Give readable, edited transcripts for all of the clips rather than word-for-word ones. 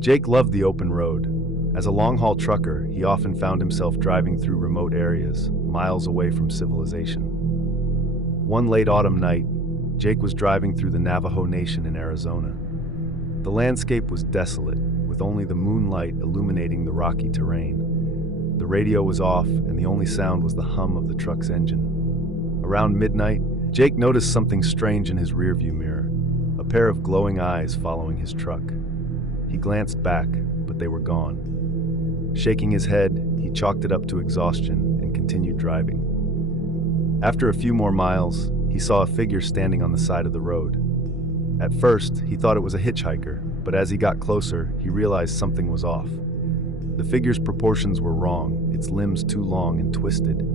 Jake loved the open road. As a long-haul trucker, he often found himself driving through remote areas, miles away from civilization. One late autumn night, Jake was driving through the Navajo Nation in Arizona. The landscape was desolate, with only the moonlight illuminating the rocky terrain. The radio was off, and the only sound was the hum of the truck's engine. Around midnight, Jake noticed something strange in his rearview mirror, a pair of glowing eyes following his truck. He glanced back, but they were gone. Shaking his head, he chalked it up to exhaustion and continued driving. After a few more miles, he saw a figure standing on the side of the road. At first, he thought it was a hitchhiker, but as he got closer, he realized something was off. The figure's proportions were wrong, its limbs too long and twisted.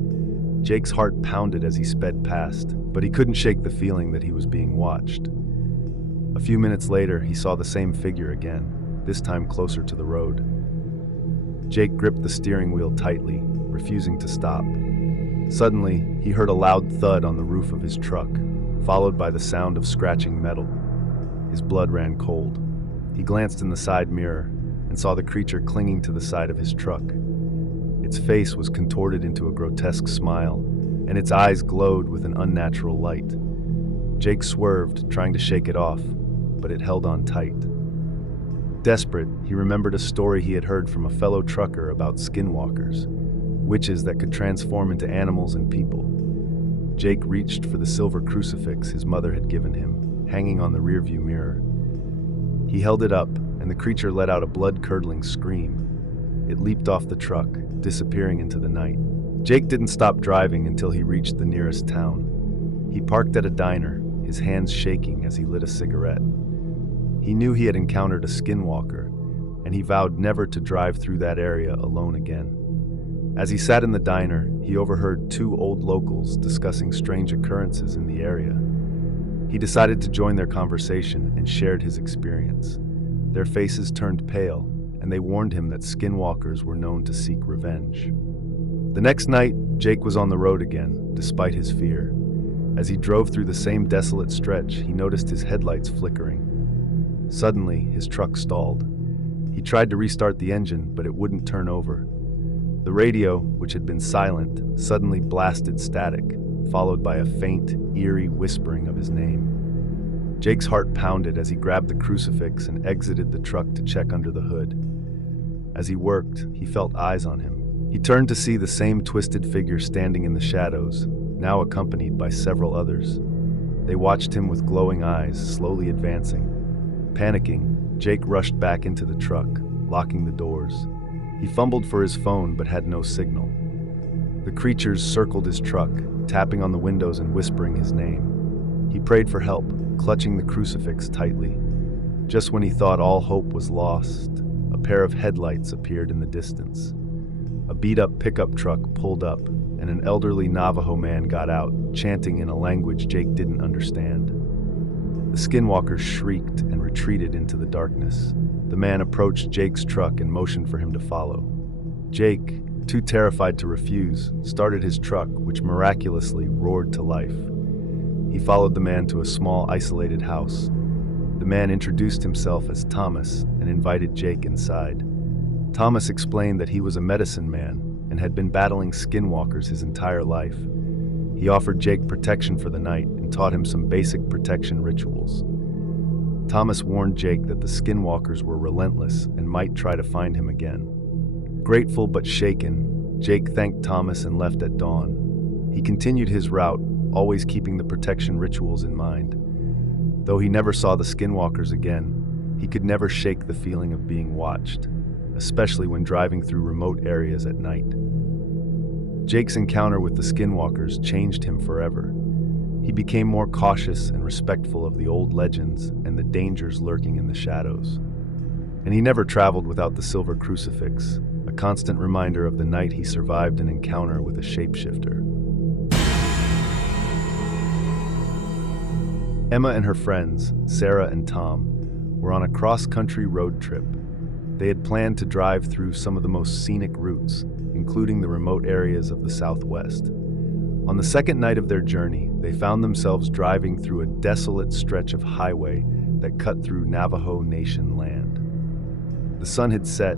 Jake's heart pounded as he sped past, but he couldn't shake the feeling that he was being watched. A few minutes later, he saw the same figure again, this time closer to the road. Jake gripped the steering wheel tightly, refusing to stop. Suddenly, he heard a loud thud on the roof of his truck, followed by the sound of scratching metal. His blood ran cold. He glanced in the side mirror and saw the creature clinging to the side of his truck. Its face was contorted into a grotesque smile, and its eyes glowed with an unnatural light. Jake swerved, trying to shake it off, but it held on tight. Desperate, he remembered a story he had heard from a fellow trucker about skinwalkers, witches that could transform into animals and people. Jake reached for the silver crucifix his mother had given him, hanging on the rearview mirror. He held it up, and the creature let out a blood-curdling scream. It leaped off the truck, disappearing into the night. Jake didn't stop driving until he reached the nearest town. He parked at a diner, his hands shaking as he lit a cigarette. He knew he had encountered a skinwalker, and he vowed never to drive through that area alone again. As he sat in the diner, he overheard two old locals discussing strange occurrences in the area. He decided to join their conversation and shared his experience. Their faces turned pale, and they warned him that skinwalkers were known to seek revenge. The next night, Jake was on the road again, despite his fear. As he drove through the same desolate stretch, he noticed his headlights flickering. Suddenly, his truck stalled. He tried to restart the engine, but it wouldn't turn over. The radio, which had been silent, suddenly blasted static, followed by a faint, eerie whispering of his name. Jake's heart pounded as he grabbed the crucifix and exited the truck to check under the hood. As he worked, he felt eyes on him. He turned to see the same twisted figure standing in the shadows, now accompanied by several others. They watched him with glowing eyes, slowly advancing. Panicking, Jake rushed back into the truck, locking the doors. He fumbled for his phone but had no signal. The creatures circled his truck, tapping on the windows and whispering his name. He prayed for help, clutching the crucifix tightly. Just when he thought all hope was lost, a pair of headlights appeared in the distance. A beat-up pickup truck pulled up, and an elderly Navajo man got out, chanting in a language Jake didn't understand. The skinwalkers shrieked and retreated into the darkness. The man approached Jake's truck and motioned for him to follow. Jake, too terrified to refuse, started his truck, which miraculously roared to life. He followed the man to a small, isolated house. The man introduced himself as Thomas and invited Jake inside. Thomas explained that he was a medicine man and had been battling skinwalkers his entire life. He offered Jake protection for the night and taught him some basic protection rituals. Thomas warned Jake that the skinwalkers were relentless and might try to find him again. Grateful but shaken, Jake thanked Thomas and left at dawn. He continued his route, always keeping the protection rituals in mind. Though he never saw the skinwalkers again, he could never shake the feeling of being watched, especially when driving through remote areas at night. Jake's encounter with the skinwalkers changed him forever. He became more cautious and respectful of the old legends and the dangers lurking in the shadows. And he never traveled without the silver crucifix, a constant reminder of the night he survived an encounter with a shapeshifter. Emma and her friends, Sarah and Tom, were on a cross-country road trip. They had planned to drive through some of the most scenic routes, including the remote areas of the Southwest. On the second night of their journey, they found themselves driving through a desolate stretch of highway that cut through Navajo Nation land. The The sun had set,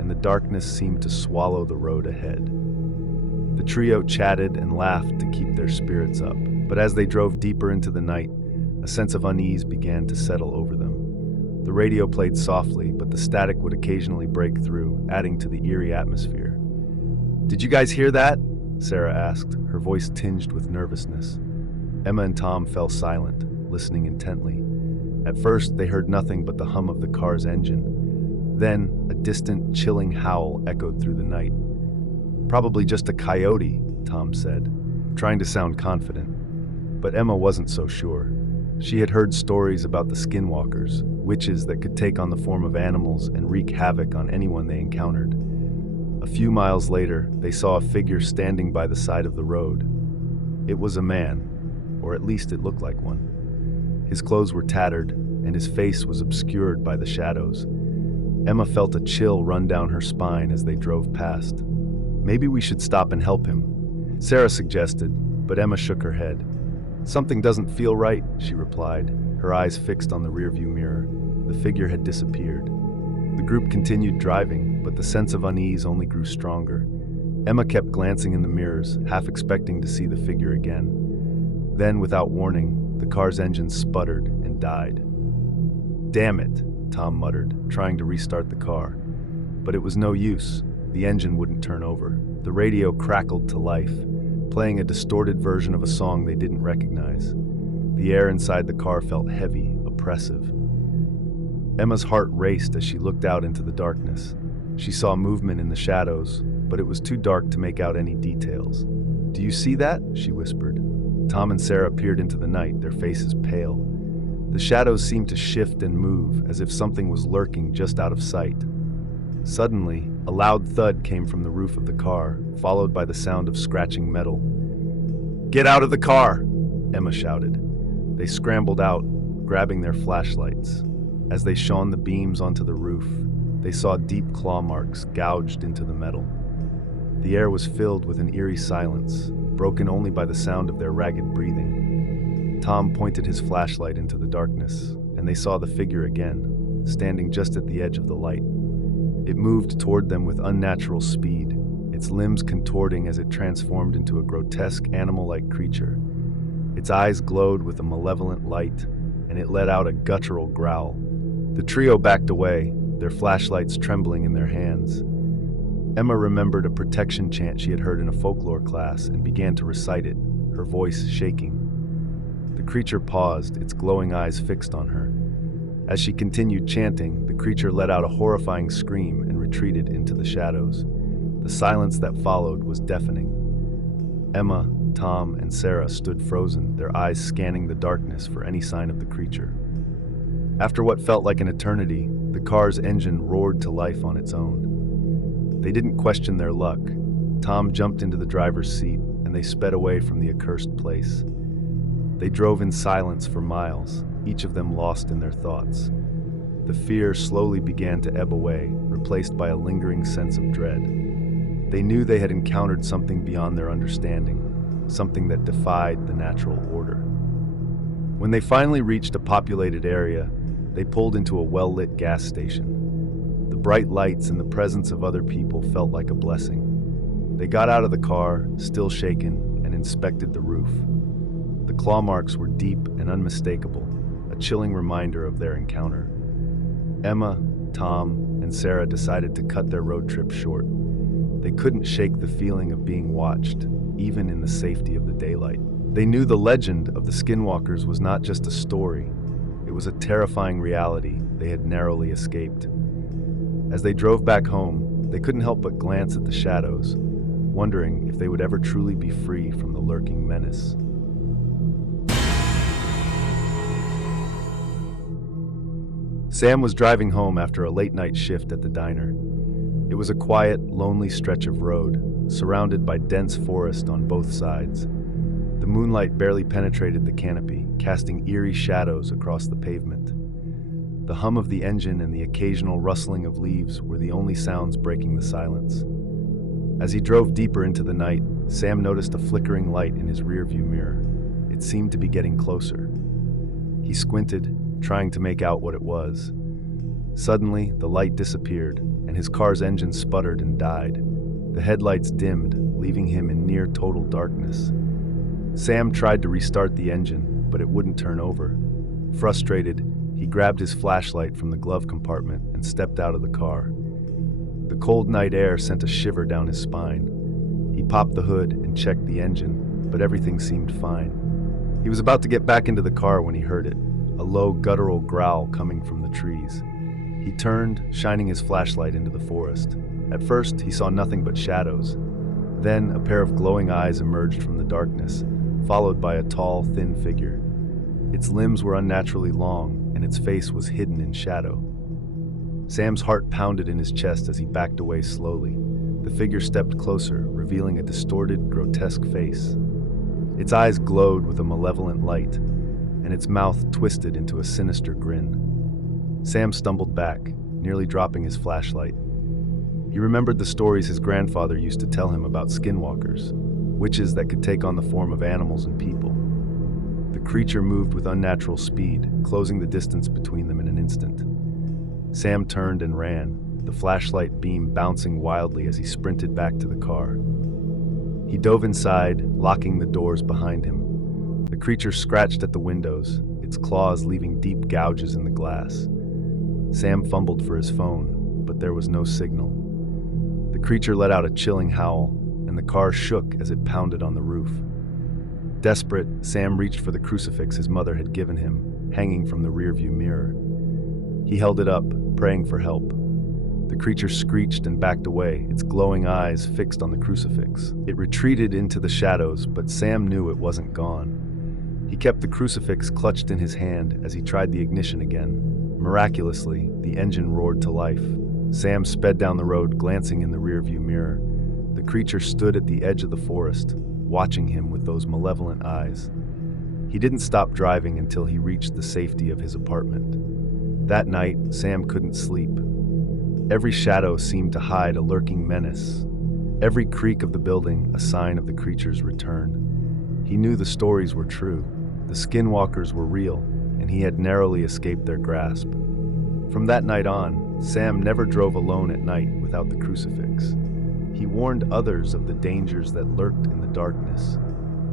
and the darkness seemed to swallow the road ahead. The trio chatted and laughed to keep their spirits up, but as they drove deeper into the night, a sense of unease began to settle over them. The radio played softly, but the static would occasionally break through, adding to the eerie atmosphere. "Did you guys hear that?" Sarah asked, her voice tinged with nervousness. Emma and Tom fell silent, listening intently. At first, they heard nothing but the hum of the car's engine. Then, a distant, chilling howl echoed through the night. "Probably just a coyote," Tom said, trying to sound confident. But Emma wasn't so sure. She had heard stories about the Skinwalkers, witches that could take on the form of animals and wreak havoc on anyone they encountered. A few miles later, they saw a figure standing by the side of the road. It was a man, or at least it looked like one. His clothes were tattered, and his face was obscured by the shadows. Emma felt a chill run down her spine as they drove past. "Maybe we should stop and help him," Sarah suggested, but Emma shook her head. "Something doesn't feel right," she replied, her eyes fixed on the rearview mirror. The figure had disappeared. The group continued driving, but the sense of unease only grew stronger. Emma kept glancing in the mirrors, half expecting to see the figure again. Then, without warning, the car's engine sputtered and died. "Damn it," Tom muttered, trying to restart the car. But it was no use. The engine wouldn't turn over. The radio crackled to life, playing a distorted version of a song they didn't recognize. The air inside the car felt heavy, oppressive. Emma's heart raced as she looked out into the darkness. She saw movement in the shadows, but it was too dark to make out any details. "Do you see that?" she whispered. Tom and Sarah peered into the night, their faces pale. The shadows seemed to shift and move, as if something was lurking just out of sight. Suddenly, a loud thud came from the roof of the car, followed by the sound of scratching metal. "Get out of the car!" Emma shouted. They scrambled out, grabbing their flashlights. As they shone the beams onto the roof, they saw deep claw marks gouged into the metal. The air was filled with an eerie silence, broken only by the sound of their ragged breathing. Tom pointed his flashlight into the darkness, and they saw the figure again, standing just at the edge of the light. It moved toward them with unnatural speed, its limbs contorting as it transformed into a grotesque animal-like creature. Its eyes glowed with a malevolent light, and it let out a guttural growl. The trio backed away, their flashlights trembling in their hands. Emma remembered a protection chant she had heard in a folklore class and began to recite it, her voice shaking. The creature paused, its glowing eyes fixed on her. As she continued chanting, the creature let out a horrifying scream and retreated into the shadows. The silence that followed was deafening. Emma, Tom, and Sarah stood frozen, their eyes scanning the darkness for any sign of the creature. After what felt like an eternity, the car's engine roared to life on its own. They didn't question their luck. Tom jumped into the driver's seat, and they sped away from the accursed place. They drove in silence for miles, each of them lost in their thoughts. The fear slowly began to ebb away, replaced by a lingering sense of dread. They knew they had encountered something beyond their understanding, something that defied the natural order. When they finally reached a populated area, they pulled into a well-lit gas station. The bright lights and the presence of other people felt like a blessing. They got out of the car, still shaken, and inspected the roof. The claw marks were deep and unmistakable, a chilling reminder of their encounter. Emma, Tom, and Sarah decided to cut their road trip short. They couldn't shake the feeling of being watched, even in the safety of the daylight. They knew the legend of the Skinwalkers was not just a story, it was a terrifying reality they had narrowly escaped. As they drove back home, they couldn't help but glance at the shadows, wondering if they would ever truly be free from the lurking menace. Sam was driving home after a late-night shift at the diner. It was a quiet, lonely stretch of road, surrounded by dense forest on both sides. The moonlight barely penetrated the canopy, casting eerie shadows across the pavement. The hum of the engine and the occasional rustling of leaves were the only sounds breaking the silence. As he drove deeper into the night, Sam noticed a flickering light in his rearview mirror. It seemed to be getting closer. He squinted, trying to make out what it was. Suddenly, the light disappeared, and his car's engine sputtered and died. The headlights dimmed, leaving him in near total darkness. Sam tried to restart the engine, but it wouldn't turn over. Frustrated, he grabbed his flashlight from the glove compartment and stepped out of the car. The cold night air sent a shiver down his spine. He popped the hood and checked the engine, but everything seemed fine. He was about to get back into the car when he heard it, a low guttural growl coming from the trees. He turned, shining his flashlight into the forest. At first, he saw nothing but shadows. Then, a pair of glowing eyes emerged from the darkness, followed by a tall, thin figure. Its limbs were unnaturally long, and its face was hidden in shadow. Sam's heart pounded in his chest as he backed away slowly. The figure stepped closer, revealing a distorted, grotesque face. Its eyes glowed with a malevolent light, and its mouth twisted into a sinister grin. Sam stumbled back, nearly dropping his flashlight. He remembered the stories his grandfather used to tell him about skinwalkers, witches that could take on the form of animals and people. The creature moved with unnatural speed, closing the distance between them in an instant. Sam turned and ran, the flashlight beam bouncing wildly as he sprinted back to the car. He dove inside, locking the doors behind him. The creature scratched at the windows, its claws leaving deep gouges in the glass. Sam fumbled for his phone, but there was no signal. The creature let out a chilling howl, and the car shook as it pounded on the roof. Desperate, Sam reached for the crucifix his mother had given him, hanging from the rearview mirror. He held it up, praying for help. The creature screeched and backed away, its glowing eyes fixed on the crucifix. It retreated into the shadows, but Sam knew it wasn't gone. He kept the crucifix clutched in his hand as he tried the ignition again. Miraculously, the engine roared to life. Sam sped down the road, glancing in the rearview mirror. The creature stood at the edge of the forest, watching him with those malevolent eyes. He didn't stop driving until he reached the safety of his apartment. That night, Sam couldn't sleep. Every shadow seemed to hide a lurking menace. Every creak of the building a sign of the creature's return. He knew the stories were true. The skinwalkers were real, and he had narrowly escaped their grasp. From that night on, Sam never drove alone at night without the crucifix. He warned others of the dangers that lurked in the darkness,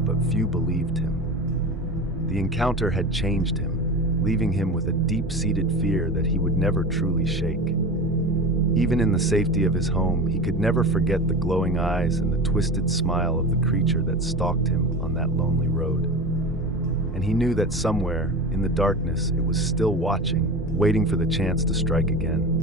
but few believed him. The encounter had changed him, leaving him with a deep-seated fear that he would never truly shake. Even in the safety of his home, he could never forget the glowing eyes and the twisted smile of the creature that stalked him on that lonely road. And he knew that somewhere, in the darkness, it was still watching, waiting for the chance to strike again.